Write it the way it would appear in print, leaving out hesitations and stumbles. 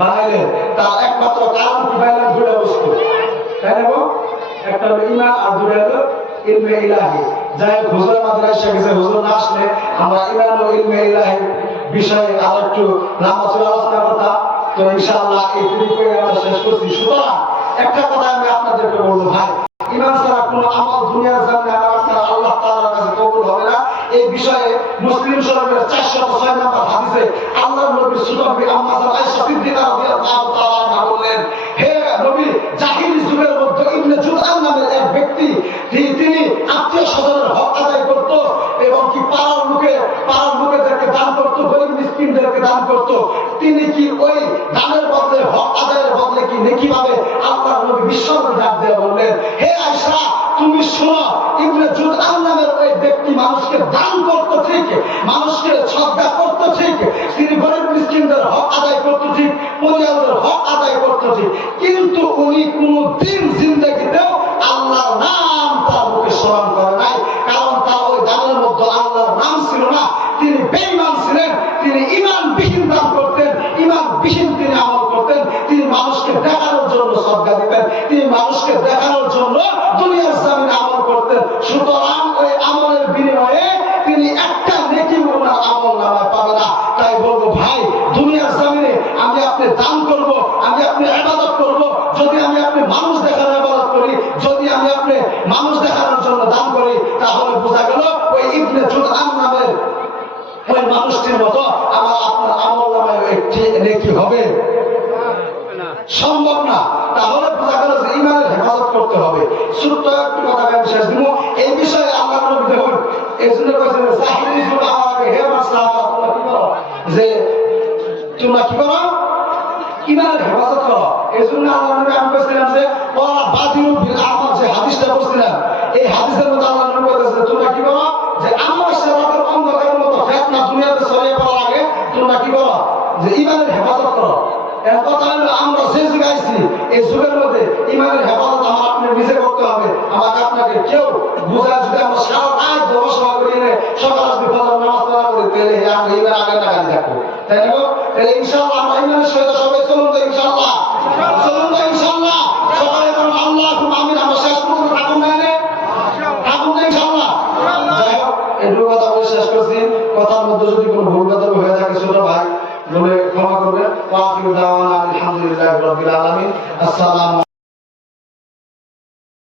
বানাইলেন, তার একমাত্র কারণ কি পাইলেন? দুইটা বস্তু, তাই না? একটা হলো ঈমান আর দুইটা হলো ইলমে ইলাহি। যাই হুজুরের মাধ্যমে এসে গেছে, হুজুর না আসলে আমরা ঈমান ও ইলমে ইলাহি বিষয়ে আর একটু নামাজের আলোচনা করতাম। তো ইনশাআল্লাহ এই টপিকে আমরা শেষ করছি। সুতরাং একটা কথা আমি আপনাদেরকে বলবো, ভাই, ঈমান ছাড়া কোনো আমল দুনিয়ার জমিনে আমার ছাড়া আল্লাহ তাআলার কাছে কবুল হবে না। এই বিষয়ে মুসলিম শরীফের 406 নম্বর হাদিসে আল্লাহর নবী সুবহানাহু আম্মা আয়েশা সিদ্দিকা রাদিয়াল্লাহু তাআলা আনহা বললেন, হে নবী, জাহিলি যুগের মধ্যে ইবনে জুদআন নামের এক ব্যক্তি, তিনি আত্মীয় স্বজনের হক আদায় করত এবং কি পাড়ার লোকেদেরকে দান করত, গরিব মিসকিনদেরকে দান করত। তিনি কি ওই দানের বদলে, হক আদায়ের বদলে কি নেকি পাবে? আল্লাহর নবী বিশ্বনবী ডাক দিয়ে বললেন, হে আয়েশা, তুমি শোনো, ইবনে জুদআন নামের ওই ব্যক্তি মানুষকে দান করত ঠিক, মানুষকে সাদকা করত ঠিক, তিনি গরিব মিসকিনদের হক আদায় করত ঠিক, পরিবারের হক আদায় করত ঠিক, কিন্তু উনি কোনদিন জিন্দেগিতেও আল্লাহর নাম তার মুখে স্মরণ করে নাই। কারণ তার ওই দানের মধ্যে আল্লাহর নাম ছিল না। তিনি বেঈমান ছিলেন, তিনি ঈমানবিহীন দান করতেন, ঈমানবিহীন তিনি আমল করতেন। তিনি মানুষকে দেখানোর জন্য সাদকা দিতেন, তিনি মানুষকে দেখানোর জন্য দুনিয়ার জমিনে আমল করতেন। সুতরাং ওই আমলের বিনিময়ে তিনি একটা নেকি ওনার আমল নামায় পাবে না। তাই বলবো, ভাই, দুনিয়ার জমিনে আমি আপনি দান করব, আমি আপনি ইবাদত করব, যদি আমি আপনি মানুষ দেখানোর ইবাদত করি, যদি আমি আপনি মানুষ দেখানোর জন্য দান করি, তাহলে বোঝা গেল ওই ইবনে জুদআন নামের ওই মানুষটির মতো আমার আপনার আমল নামায় একটি নেকি হবে? সম্ভব না। তাহলে বোঝা গেল যে ঈমানের হেফাজত করতে হবে। ছোট্ট একটু কথা আমি শেষ দিব। এই বিষয়ে আল্লাহর নবী দেখুন, এই জন্য বলেছেন, জাহিলি যুগ আমাকে, হে আমার সাহাবারা, তোমরা কি করো? যে তোমরা কি করো? ঈমানের হেফাজত করো। এই জন্য আল্লাহর নবী আমি বলছিলাম যে ওয়ালা বাদিরু বিল আমাল, যে হাদিসটা বলছিলাম, এই হাদিসের মধ্যে আল্লাহর নবী বলেছেন, তোমরা কি করো? যে আমার সেরাতের অন্ধকারের মতো ফিতনা দুনিয়াতে ছড়িয়ে পড়ার আগে তোমরা কি করো? যে ঈমানের হেফাজত করো। এর কথা হলো, আমরা যে যুগে আইছি, এই যুগের মধ্যে ঈমানের হেফাজত আমার আপনি নিজে করতে হবে। আমাকে আপনাকে কেউ বুঝায় যদি আমরা সারা রাত গবেষণা করি, সকাল আসবে ফজর নামাজ পড়া করি, তাহলে আমরা ঈমান আগে না গালি থাকবো, তাই না? তাহলে ইনশাআল্লাহ আমরা ঈমানের সহিত সবাই চলুন তো, ইনশাআল্লাহ চলুন তো, ইনশাআল্লাহ সবাই বলুন আল্লাহুম্মা আমিন। আমরা শেষ পর্যন্ত থাকুন না, থাকুন তো ইনশাআল্লাহ। যাই হোক, এটুকু কথা বলে শেষ করছি। কথার মধ্যে যদি কোনো ভুল কথা হয়ে থাকে ছোট ভাই বলে ক্ষমা করবেন। ওয়া আখিরু দাওয়ানা আলহামদুলিল্লাহি রাব্বিল আলামিন। আসসালামু